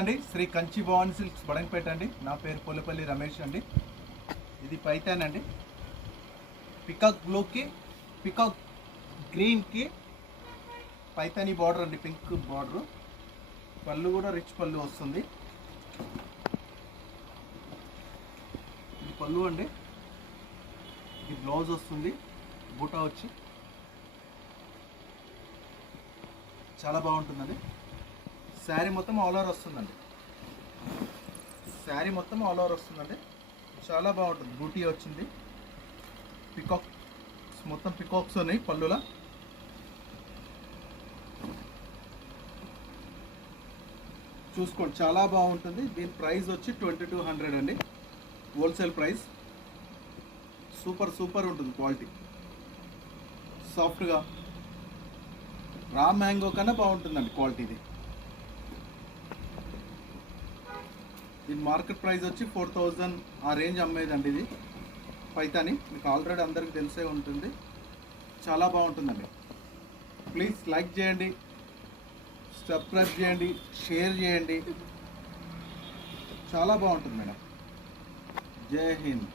అండి శ్రీ కంచి భవాని సిల్క్స్ బడంగపేట అండి. నా పేరు పొల్లపల్లి రమేష్ అండి. ఇది పైతాన్ అండి. పికాక్ బ్లూకి పికాక్ గ్రీన్కి పైతానీ బార్డర్ అండి, పింక్ బార్డరు. పళ్ళు కూడా రిచ్ పళ్ళు వస్తుంది. ఇది పళ్ళు అండి. ఇది బ్లౌజ్ వస్తుంది, బూటా వచ్చి చాలా బాగుంటుందండి. శారీ మొత్తం ఆల్ ఓవర్ వస్తుందండి. శారీ మొత్తం ఆల్ ఓవర్ వస్తుందండి. చాలా బాగుంటుంది. బూటీ వచ్చింది, పికాక్ మొత్తం పికాక్స్ ఉన్నాయి పళ్ళులా. చూసుకోండి, చాలా బాగుంటుంది. దీని ప్రైస్ వచ్చి 2200 అండి, హోల్సేల్ ప్రైస్. సూపర్ ఉంటుంది క్వాలిటీ. సాఫ్ట్గా రా మ్యాంగో కన్నా బాగుంటుందండి క్వాలిటీ. దీని మార్కెట్ ప్రైస్ వచ్చి 4000 ఆ రేంజ్ అమ్మేదండి. ఇది పైతాని మీకు ఆల్రెడీ అందరికీ తెలిసే ఉంటుంది. చాలా బాగుంటుందండి. ప్లీజ్ లైక్ చేయండి, సబ్స్క్రైబ్ చేయండి, షేర్ చేయండి. చాలా బాగుంటుంది మేడం. జై హింద్.